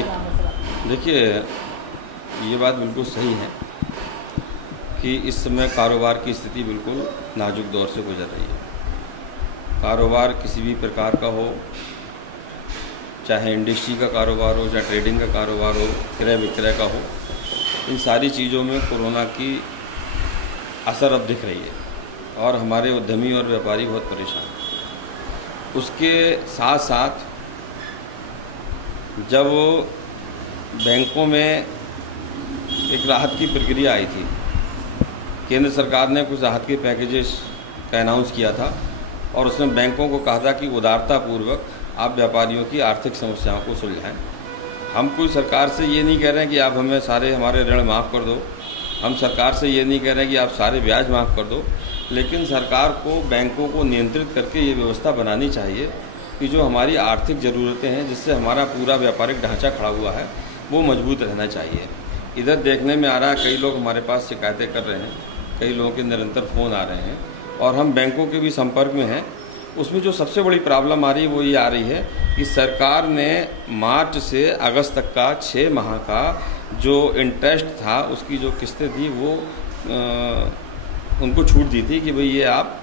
देखिए, ये बात बिल्कुल सही है कि इस समय कारोबार की स्थिति बिल्कुल नाजुक दौर से गुजर रही है। कारोबार किसी भी प्रकार का हो, चाहे इंडस्ट्री का कारोबार हो, चाहे ट्रेडिंग का कारोबार हो, क्रय विक्रय का हो, इन सारी चीज़ों में कोरोना की असर अब दिख रही है और हमारे उद्यमी और व्यापारी बहुत परेशान हैं। उसके साथ साथ जब बैंकों में एक राहत की प्रक्रिया आई थी, केंद्र सरकार ने कुछ राहत के पैकेजेस का अनाउंस किया था और उसमें बैंकों को कहा था कि उदारतापूर्वक आप व्यापारियों की आर्थिक समस्याओं को सुलझाएं। हम कोई सरकार से ये नहीं कह रहे हैं कि आप हमें सारे हमारे ऋण माफ़ कर दो, हम सरकार से ये नहीं कह रहे हैं कि आप सारे ब्याज माफ़ कर दो, लेकिन सरकार को बैंकों को नियंत्रित करके ये व्यवस्था बनानी चाहिए कि जो हमारी आर्थिक ज़रूरतें हैं, जिससे हमारा पूरा व्यापारिक ढांचा खड़ा हुआ है, वो मजबूत रहना चाहिए। इधर देखने में आ रहा है कई लोग हमारे पास शिकायतें कर रहे हैं, कई लोगों के निरंतर फ़ोन आ रहे हैं और हम बैंकों के भी संपर्क में हैं। उसमें जो सबसे बड़ी प्रॉब्लम आ रही है वो ये आ रही है कि सरकार ने मार्च से अगस्त तक का 6 माह का जो इंटरेस्ट था, उसकी जो किस्तें थी वो उनको छूट दी थी कि भाई ये आप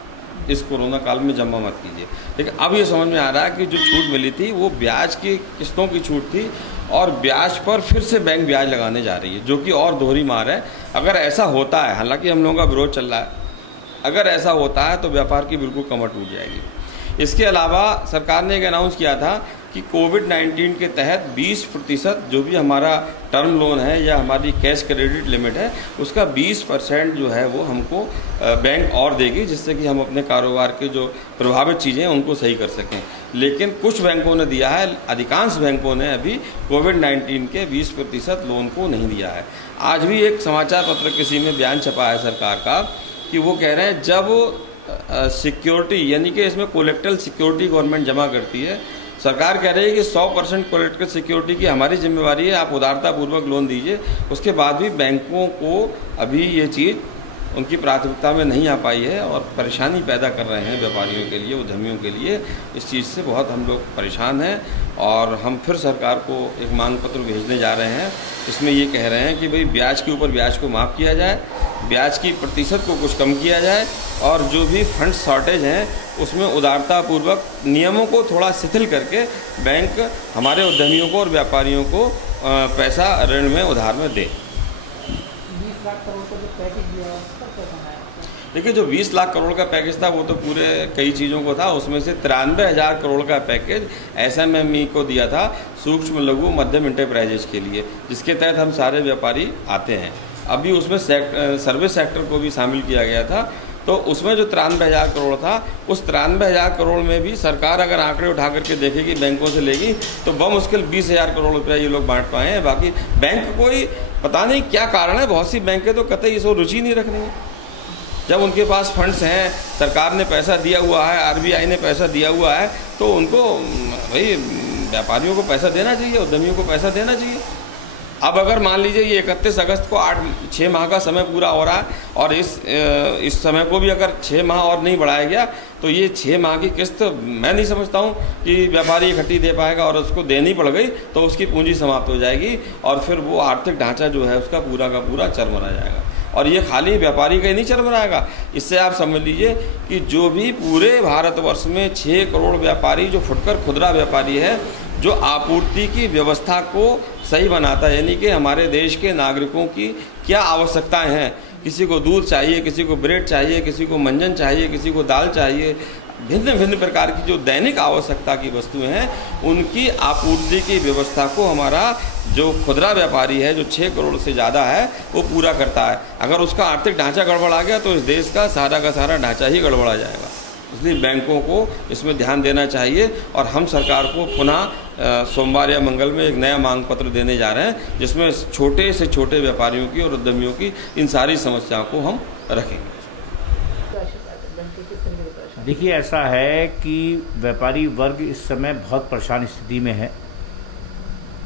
इस कोरोना काल में जमा मत कीजिए। लेकिन अब ये समझ में आ रहा है कि जो छूट मिली थी वो ब्याज की किस्तों की छूट थी और ब्याज पर फिर से बैंक ब्याज लगाने जा रही है, जो कि और दोहरी मार है। अगर ऐसा होता है, हालांकि हम लोगों का विरोध चल रहा है, अगर ऐसा होता है तो व्यापार की बिल्कुल कमर टूट जाएगी। इसके अलावा सरकार ने एक अनाउंस किया था कि कोविड-19 के तहत 20% जो भी हमारा टर्म लोन है या हमारी कैश क्रेडिट लिमिट है, उसका 20% जो है वो हमको बैंक और देगी, जिससे कि हम अपने कारोबार के जो प्रभावित चीज़ें हैं उनको सही कर सकें। लेकिन कुछ बैंकों ने दिया है, अधिकांश बैंकों ने अभी कोविड-19 के 20% लोन को नहीं दिया है। आज भी एक समाचार पत्र किसी में बयान छपा है सरकार का कि वो कह रहे हैं जब सिक्योरिटी यानी कि इसमें कोलेक्टल सिक्योरिटी गवर्नमेंट जमा करती है, सरकार कह रही है कि 100% कोलेक्टल सिक्योरिटी की हमारी जिम्मेवारी है, आप उदारतापूर्वक लोन दीजिए। उसके बाद भी बैंकों को अभी ये चीज़ उनकी प्राथमिकता में नहीं आ पाई है और परेशानी पैदा कर रहे हैं व्यापारियों के लिए, उद्यमियों के लिए। इस चीज़ से बहुत हम लोग परेशान हैं और हम फिर सरकार को एक मांग पत्र भेजने जा रहे हैं। इसमें ये कह रहे हैं कि भाई ब्याज के ऊपर ब्याज को माफ़ किया जाए, ब्याज की प्रतिशत को कुछ कम किया जाए और जो भी फंड शॉर्टेज हैं उसमें उदारतापूर्वक नियमों को थोड़ा शिथिल करके बैंक हमारे उद्यमियों को और व्यापारियों को पैसा ऋण में उधार में दे। 20 लाख करोड़ का जो पैकेज दिया उसका क्या कहना है? देखिए, जो 20 लाख करोड़ का पैकेज था वो तो पूरे कई चीज़ों को था। उसमें से 93,000 करोड़ का पैकेज SMME को दिया था, सूक्ष्म लघु मध्यम इंटरप्राइजेज के लिए, जिसके तहत हम सारे व्यापारी आते हैं। अभी उसमें सर्विस सेक्टर को भी शामिल किया गया था। तो उसमें जो 93,000 करोड़ था, उस 93,000 करोड़ में भी सरकार अगर आंकड़े उठा करके देखेगी, बैंकों से लेगी, तो बमुश्किल 20,000 करोड़ रुपया ये लोग बांट पाए हैं। बाकी बैंक कोई पता नहीं क्या कारण है, बहुत सी बैंकें तो कतई इसको रुचि नहीं रख रही हैं। जब उनके पास फंड्स हैं, सरकार ने पैसा दिया हुआ है, RBI ने पैसा दिया हुआ है, तो उनको भाई व्यापारियों को पैसा देना चाहिए, उद्यमियों को पैसा देना चाहिए। अब अगर मान लीजिए ये 31 अगस्त को 6 माह का समय पूरा हो रहा है और इस समय को भी अगर 6 माह और नहीं बढ़ाया गया तो ये 6 माह की किस्त मैं नहीं समझता हूँ कि व्यापारी इकट्ठी दे पाएगा, और उसको देनी पड़ गई तो उसकी पूंजी समाप्त हो जाएगी और फिर वो आर्थिक ढांचा जो है उसका पूरा का पूरा चरमरा जाएगा। और ये खाली व्यापारी का ही नहीं चरमराएगा, इससे आप समझ लीजिए कि जो भी पूरे भारतवर्ष में 6 करोड़ व्यापारी जो फुटकर खुदरा व्यापारी है, जो आपूर्ति की व्यवस्था को सही बनाता है, यानी कि हमारे देश के नागरिकों की क्या आवश्यकताएं हैं, किसी को दूध चाहिए, किसी को ब्रेड चाहिए, किसी को मंजन चाहिए, किसी को दाल चाहिए, भिन्न भिन्न प्रकार की जो दैनिक आवश्यकता की वस्तुएं हैं, उनकी आपूर्ति की व्यवस्था को हमारा जो खुदरा व्यापारी है, जो 6 करोड़ से ज़्यादा है, वो पूरा करता है। अगर उसका आर्थिक ढांचा गड़बड़ आ गया तो इस देश का सारा ढांचा ही गड़बड़ा जाएगा। इसलिए बैंकों को इसमें ध्यान देना चाहिए और हम सरकार को पुनः सोमवार या मंगल में एक नया मांग पत्र देने जा रहे हैं, जिसमें छोटे से छोटे व्यापारियों की और उद्यमियों की इन सारी समस्याओं को हम रखेंगे। देखिए, ऐसा है कि व्यापारी वर्ग इस समय बहुत परेशान स्थिति में है।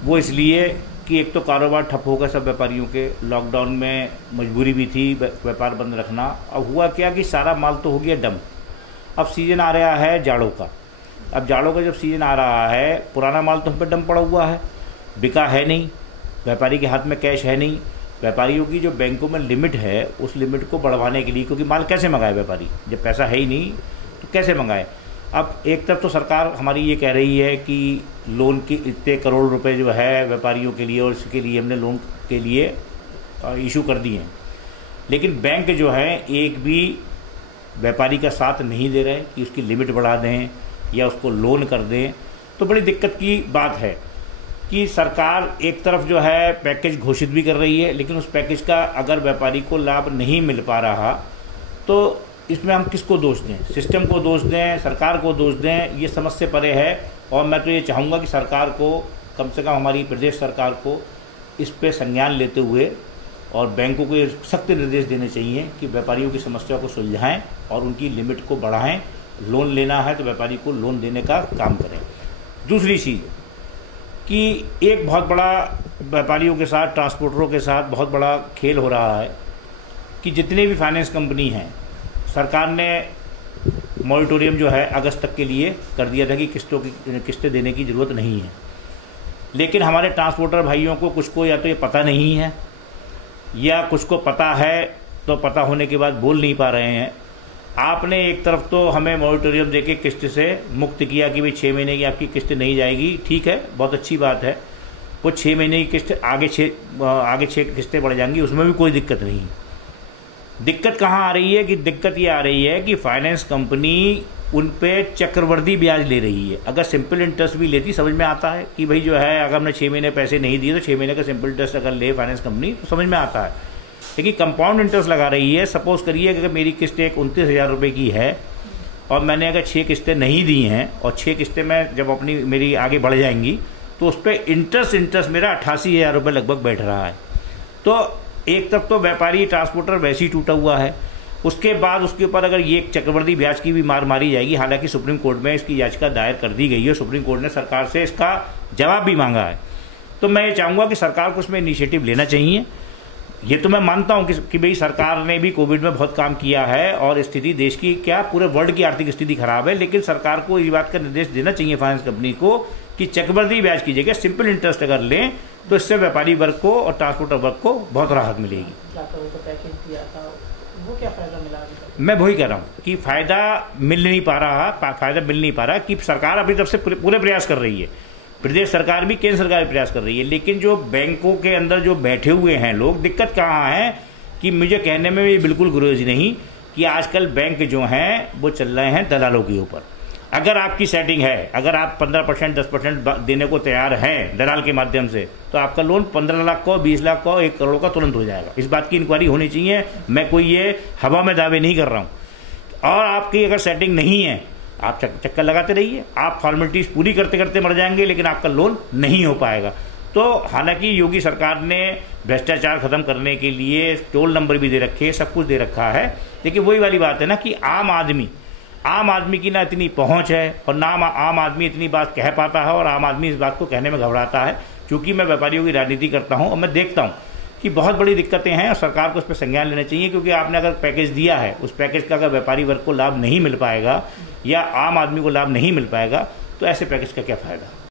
वो इसलिए कि एक तो कारोबार ठप होगा सब व्यापारियों के, लॉकडाउन में मजबूरी भी थी व्यापार बंद रखना। अब हुआ क्या कि सारा माल तो हो गया डंप। अब सीज़न आ रहा है जाड़ों का। अब जाड़ों का जब सीज़न आ रहा है, पुराना माल तो हम पे डंप पड़ा हुआ है, बिका है नहीं, व्यापारी के हाथ में कैश है नहीं। व्यापारियों की जो बैंकों में लिमिट है उस लिमिट को बढ़वाने के लिए, क्योंकि माल कैसे मंगाए व्यापारी जब पैसा है ही नहीं तो कैसे मंगाए। अब एक तरफ तो सरकार हमारी ये कह रही है कि लोन की इतने करोड़ रुपए जो है व्यापारियों के लिए और इसके लिए हमने लोन के लिए इशू कर दिए हैं, लेकिन बैंक जो है एक भी व्यापारी का साथ नहीं दे रहे कि उसकी लिमिट बढ़ा दें या उसको लोन कर दें। तो बड़ी दिक्कत की बात है कि सरकार एक तरफ जो है पैकेज घोषित भी कर रही है, लेकिन उस पैकेज का अगर व्यापारी को लाभ नहीं मिल पा रहा तो इसमें हम किसको दोष दें? सिस्टम को दोष दें, सरकार को दोष दें? ये समझ से परे है। और मैं तो ये चाहूँगा कि सरकार को, कम से कम हमारी प्रदेश सरकार को इस पे संज्ञान लेते हुए और बैंकों को सख्त निर्देश देने चाहिए कि व्यापारियों की समस्या को सुलझाएं और उनकी लिमिट को बढ़ाएं। लोन लेना है तो व्यापारी को लोन देने का काम करें। दूसरी चीज़ कि एक बहुत बड़ा व्यापारियों के साथ, ट्रांसपोर्टरों के साथ बहुत बड़ा खेल हो रहा है कि जितने भी फाइनेंस कंपनी हैं, सरकार ने मॉरिटोरियम जो है अगस्त तक के लिए कर दिया था कि किस्तें देने की ज़रूरत नहीं है, लेकिन हमारे ट्रांसपोर्टर भाइयों को कुछ को या तो ये पता नहीं है या कुछ को पता है तो पता होने के बाद बोल नहीं पा रहे हैं। आपने एक तरफ तो हमें मॉरिटोरियम देके किस्त से मुक्त किया कि भाई 6 महीने की आपकी किस्त नहीं जाएगी, ठीक है, बहुत अच्छी बात है। वो 6 महीने की किस्त आगे 6 किस्तें बढ़ जाएंगी, उसमें भी कोई दिक्कत नहीं। दिक्कत कहाँ आ रही है कि दिक्कत ये आ रही है कि फाइनेंस कंपनी उन पे चक्रवृद्धि ब्याज ले रही है। अगर सिंपल इंटरेस्ट भी लेती समझ में आता है कि भाई जो है अगर हमने 6 महीने पैसे नहीं दिए तो 6 महीने का सिंपल इंटरेस्ट अगर ले फाइनेंस कंपनी तो समझ में आता है, लेकिन कंपाउंड इंटरेस्ट लगा रही है। सपोज करिए कि अगर मेरी किस्त एक 29,000 रुपये की है और मैंने अगर 6 किस्तें नहीं दी हैं और 6 किस्तें में जब अपनी मेरी आगे बढ़ जाएंगी तो उस पर इंटरेस्ट मेरा 88,000 रुपये लगभग बैठ रहा है। तो एक तरफ तो व्यापारी ट्रांसपोर्टर वैसे ही टूटा हुआ है, उसके बाद उसके ऊपर अगर ये चक्रवृद्धि ब्याज की भी मार मारी जाएगी। हालांकि सुप्रीम कोर्ट में इसकी याचिका दायर कर दी गई है, सुप्रीम कोर्ट ने सरकार से इसका जवाब भी मांगा है। तो मैं ये चाहूँगा कि सरकार को इसमें इनिशिएटिव लेना चाहिए। ये तो मैं मानता हूँ कि भाई सरकार ने भी कोविड में बहुत काम किया है और स्थिति देश की क्या पूरे वर्ल्ड की आर्थिक स्थिति खराब है, लेकिन सरकार को इस बात का निर्देश देना चाहिए फाइनेंस कंपनी को कि चक्रवृद्धि ब्याज की जगह सिंपल इंटरेस्ट अगर लें तो इससे व्यापारी वर्ग को और ट्रांसपोर्टर वर्ग को बहुत राहत मिलेगी। पैकेज दिया था वो क्या फायदा मिला? मैं वही कह रहा हूँ कि फायदा मिल नहीं पा रहा कि सरकार अपनी तरफ से पूरे प्रयास कर रही है, प्रदेश सरकार भी, केंद्र सरकार भी प्रयास कर रही है, लेकिन जो बैंकों के अंदर जो बैठे हुए हैं लोग, दिक्कत कहाँ है कि मुझे कहने में भी बिल्कुल गुरेज नहीं कि आजकल बैंक जो हैं वो चल रहे हैं दलालों के ऊपर। अगर आपकी सेटिंग है, अगर आप 15% 10% देने को तैयार हैं दलाल के माध्यम से, तो आपका लोन 15 लाख का, 20 लाख का, 1 करोड़ का तुरंत हो जाएगा। इस बात की इंक्वायरी होनी चाहिए। मैं कोई ये हवा में दावे नहीं कर रहा हूँ। और आपकी अगर सेटिंग नहीं है, आप चक्कर लगाते रहिए, आप फॉर्मेलिटीज पूरी करते करते मर जाएंगे, लेकिन आपका लोन नहीं हो पाएगा। तो हालांकि योगी सरकार ने भ्रष्टाचार खत्म करने के लिए टोल नंबर भी दे रखे, सब कुछ दे रखा है, लेकिन वही वाली बात है ना कि आम आदमी की ना इतनी पहुंच है और ना आम आदमी इतनी बात कह पाता है, और आम आदमी इस बात को कहने में घबराता है। क्योंकि मैं व्यापारियों की राजनीति करता हूं और मैं देखता हूं कि बहुत बड़ी दिक्कतें हैं और सरकार को उस पर संज्ञान लेना चाहिए। क्योंकि आपने अगर पैकेज दिया है, उस पैकेज का अगर व्यापारी वर्ग को लाभ नहीं मिल पाएगा या आम आदमी को लाभ नहीं मिल पाएगा तो ऐसे पैकेज का क्या फायदा।